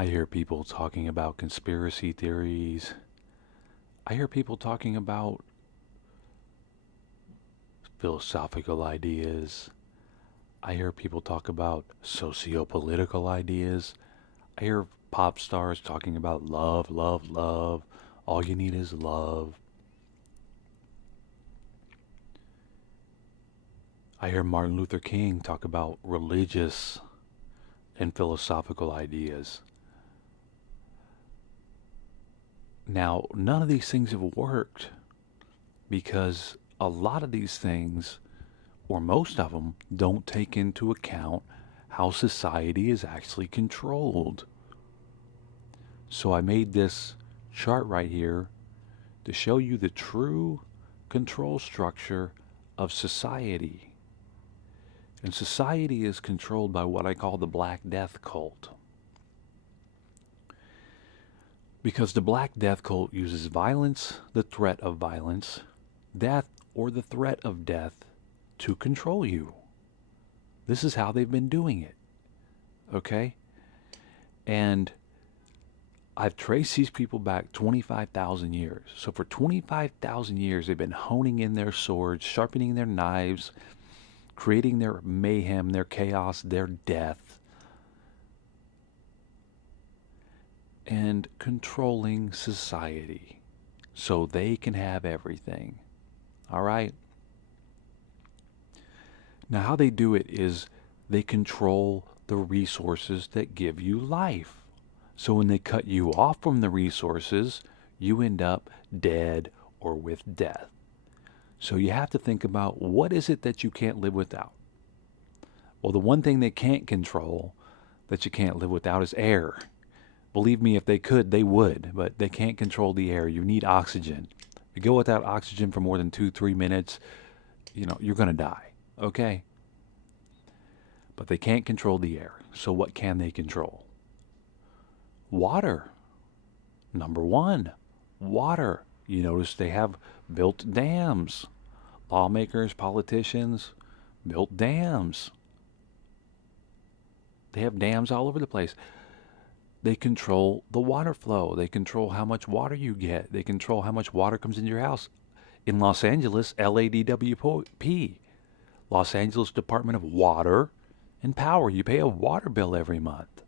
I hear people talking about conspiracy theories. I hear people talking about philosophical ideas. I hear people talk about socio-political ideas. I hear pop stars talking about love, love, love. All you need is love. I hear Martin Luther King talk about religious and philosophical ideas. Now, none of these things have worked because a lot of these things, or most of them, don't take into account how society is actually controlled. So I made this chart right here to show you the true control structure of society. And society is controlled by what I call the Black Death cult. Because the Black Death cult uses violence, the threat of violence, death, or the threat of death to control you. This is how they've been doing it. Okay? And I've traced these people back 25,000 years. So for 25,000 years, they've been honing in their swords, sharpening their knives, creating their mayhem, their chaos, their death, and controlling society so they can have everything. All right? Now, how they do it is they control the resources that give you life. So when they cut you off from the resources, you end up dead or with death. So you have to think about, what is it that you can't live without? Well, the one thing they can't control that you can't live without is air. Believe me, if they could, they would, but they can't control the air. You need oxygen. If you go without oxygen for more than 2-3 minutes, you're going to die. Okay? But they can't control the air. So what can they control? Water. Number one, water. You notice they have built dams. Lawmakers, politicians built dams. They have dams all over the place. They control the water flow. They control how much water you get. They control how much water comes into your house. In Los Angeles, LADWP, Los Angeles Department of Water and Power. You pay a water bill every month.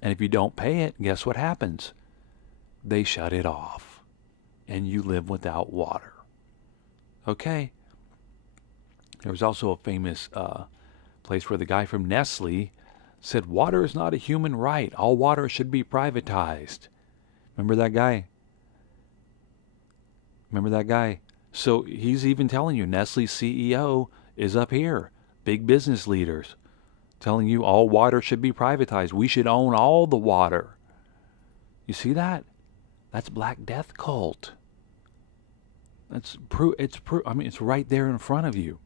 And if you don't pay it, guess what happens? They shut it off. And you live without water. Okay? There was also a famous place where the guy from Nestle said, water is not a human right. All water should be privatized. Remember that guy? Remember that guy? So he's even telling you, Nestle's CEO is up here. Big business leaders telling you all water should be privatized. We should own all the water. You see that? That's Black Death cult. It's right there in front of you.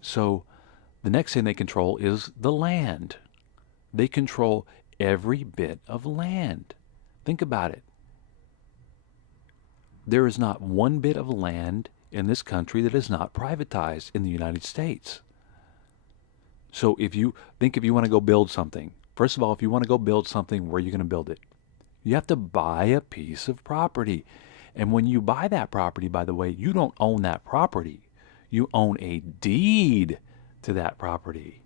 So the next thing they control is the land. They control every bit of land. Think about it. There is not one bit of land in this country that is not privatized in the United States. So if you want to go build something, first of all, if you want to go build something, where are you going to build it? You have to buy a piece of property. And when you buy that property, by the way, you don't own that property. You own a deed to that property,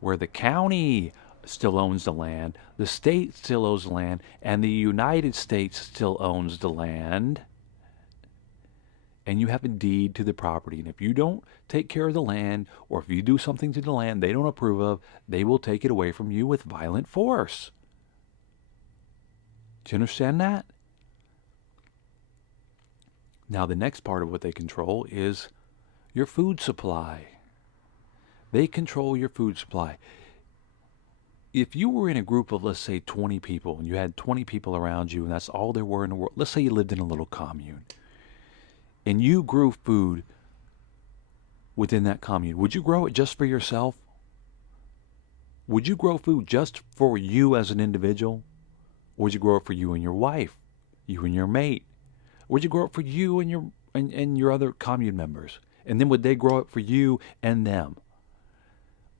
where the county still owns the land, the state still owns the land, and the United States still owns the land. And you have a deed to the property. And if you don't take care of the land, or if you do something to the land they don't approve of, they will take it away from you with violent force. Do you understand that? Now, the next part of what they control is your food supply. They control your food supply. If you were in a group of, let's say, 20 people, and you had 20 people around you, and that's all there were in the world, let's say you lived in a little commune, and you grew food within that commune, would you grow it just for yourself? Would you grow food just for you as an individual? Or would you grow it for you and your wife, you and your mate? Would you grow it for you and your other commune members? And then would they grow it for you and them?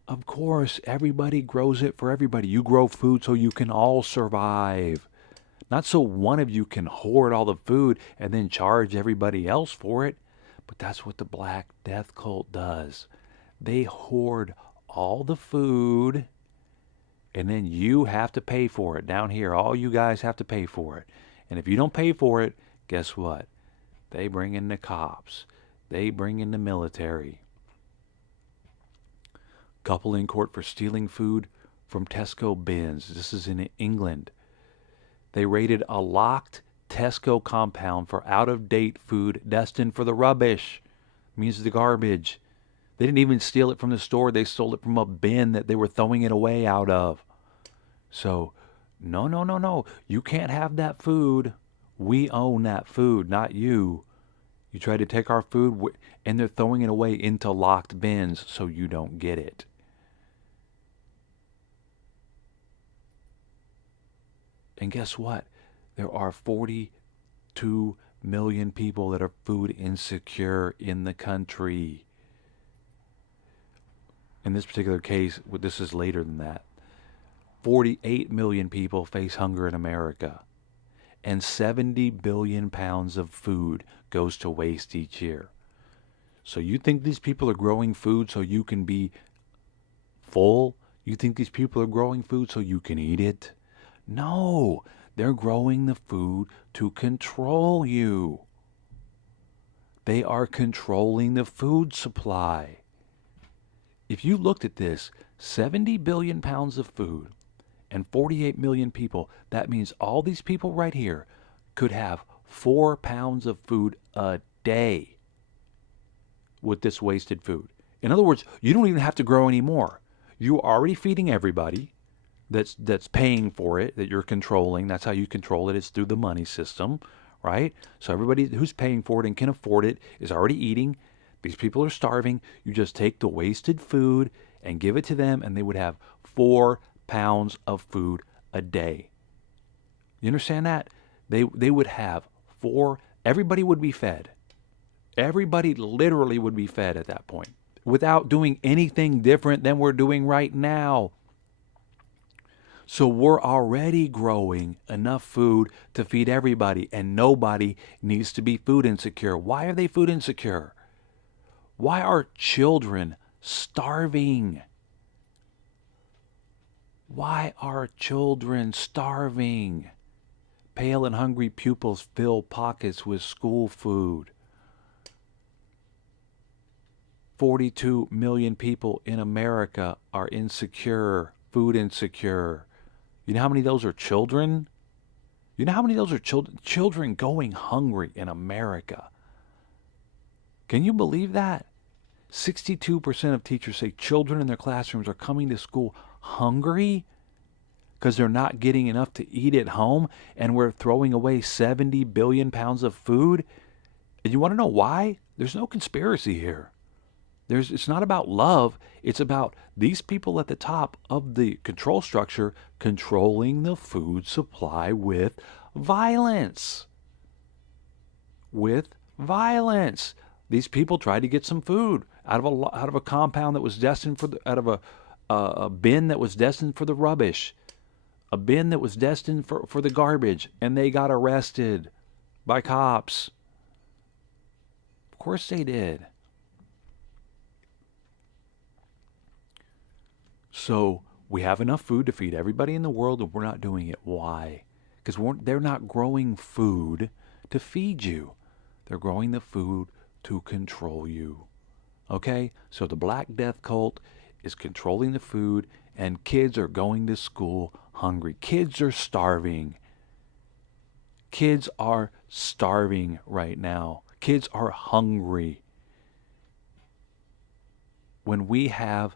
Of course, everybody grows it for everybody. You grow food so you can all survive. Not so one of you can hoard all the food and then charge everybody else for it. But that's what the Black Death Cult does. They hoard all the food and then you have to pay for it. Down here, all you guys have to pay for it. And if you don't pay for it, guess what? They bring in the cops. They bring in the military. Couple in court for stealing food from Tesco bins. This is in England. They raided a locked Tesco compound for out-of-date food destined for the rubbish. Means the garbage. They didn't even steal it from the store. They stole it from a bin that they were throwing it away out of. So, no, no, no, no. You can't have that food. We own that food, not you. You try to take our food, and they're throwing it away into locked bins so you don't get it. And guess what? There are 42 million people that are food insecure in the country. In this particular case, this is later than that. 48 million people face hunger in America. And 70 billion pounds of food goes to waste each year. So you think these people are growing food so you can be full? You think these people are growing food so you can eat it? No, they're growing the food to control you. They are controlling the food supply. If you looked at this, 70 billion pounds of food and 48 million people, that means all these people right here could have 4 pounds of food a day with this wasted food. In other words, you don't even have to grow any more. You're already feeding everybody that's paying for it, that you're controlling. That's how you control it. It's through the money system, right? So everybody who's paying for it and can afford it is already eating. These people are starving. You just take the wasted food and give it to them, and they would have 4 pounds of food a day. You understand that? They would have 4. Everybody would be fed. Everybody literally would be fed at that point without doing anything different than we're doing right now. So we're already growing enough food to feed everybody, and nobody needs to be food insecure. Why are they food insecure? Why are children starving? Why are children starving? Pale and hungry pupils fill pockets with school food. 42 million people in America are insecure, food insecure. You know how many of those are children? You know how many of those are children going hungry in America? Can you believe that? 62% of teachers say children in their classrooms are coming to school hungry because they're not getting enough to eat at home, and we're throwing away 70 billion pounds of food. And you want to know why? There's no conspiracy here. It's not about love. It's about these people at the top of the control structure controlling the food supply with violence. With violence. These people tried to get some food out of a compound that was destined for out of a bin that was destined for the rubbish, a bin that was destined for the garbage, and they got arrested by cops. Of course they did. So we have enough food to feed everybody in the world, and we're not doing it. Why? Because they're not growing food to feed you. They're growing the food to control you. Okay? So the Black Death Cult is controlling the food, and kids are going to school hungry. Kids are starving. Kids are starving right now. Kids are hungry. When we have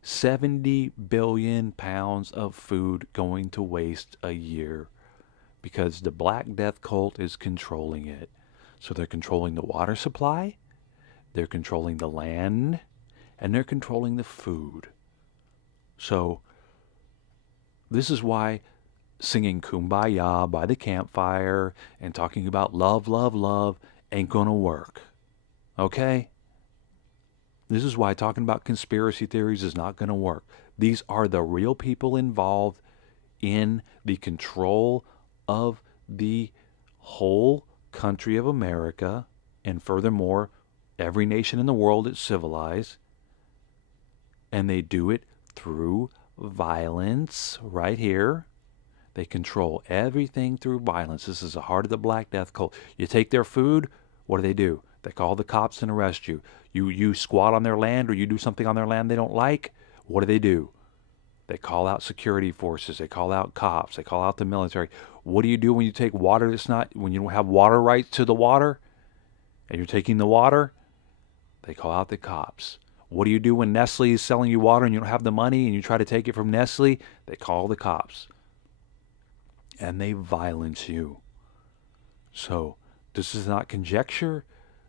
70 billion pounds of food going to waste a year because the Black Death Cult is controlling it. So they're controlling the water supply, they're controlling the land, and they're controlling the food. So this is why singing Kumbaya by the campfire and talking about love, love, love ain't gonna work. Okay? This is why talking about conspiracy theories is not going to work. These are the real people involved in the control of the whole country of America, and furthermore, every nation in the world that's civilized. And they do it through violence right here. They control everything through violence. This is the heart of the Black Death cult. You take their food, what do? They call the cops and arrest you. You squat on their land or you do something on their land they don't like, what do? They call out security forces. They call out cops. They call out the military. What do you do when you take water that's not, when you don't have water rights to the water and you're taking the water? They call out the cops. What do you do when Nestle is selling you water and you don't have the money and you try to take it from Nestle? They call the cops. And they violence you. So this is not conjecture.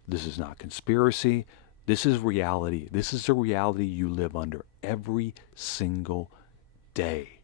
This is not conspiracy. This is reality. This is the reality you live under every single day.